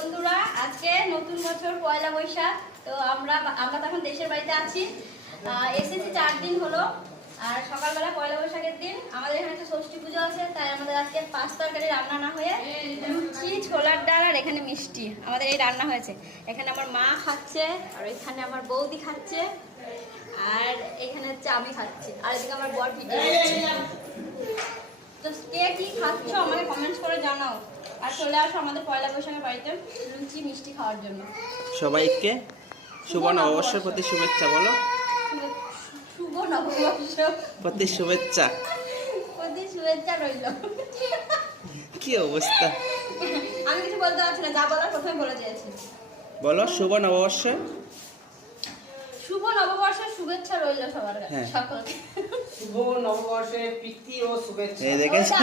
বন্ধুরা, আজকে নতুন বছর পয়লা বৈশাখ। তো আমরা তখন দেশের বাড়িতে আছি, এসেছি 4 দিন হলো। আর সকালবেলা পয়লা বৈশাখের দিন আমাদের এখানে একটা ষষ্ঠী পুজো আছে, তাই আমাদের আজকে 5 তরকারি রান্না না হয়ে লুচি, ছোলার ডাল আর এখানে মিষ্টি আমাদের এই রান্না হয়েছে। এখানে আমার মা খাচ্ছে, আর এখানে আমার বৌদি খাচ্ছে, আর এখানে হচ্ছে আমি খাচ্ছি, আর এদিকে আমার বর ভিডিও করছে। তো কে কি খাচ্ছ আমাকে কমেন্টস করে জানাও, আর চলে আসো আমাদের পয়লা বৈশাখের বাড়িতে লুচি মিষ্টি খাওয়ার জন্য। সবাইকে শুভ নববর্ষের প্রতি শুভেচ্ছা বলো। শুভ নববর্ষ প্রতি শুভেচ্ছা। প্রতি শুভেচ্ছা রইল। কি অবস্থা, আমি কিছু বলতে পারছি না, যা বলার প্রথমে বলে দিয়েছি। বলো শুভ নববর্ষ। শুভ নববর্ষের শুভেচ্ছা রইল সবার কাছে, হ্যাঁ। সকলকে। শুভ নববর্ষের প্রীতি ও শুভেচ্ছা। এই দেখেছো?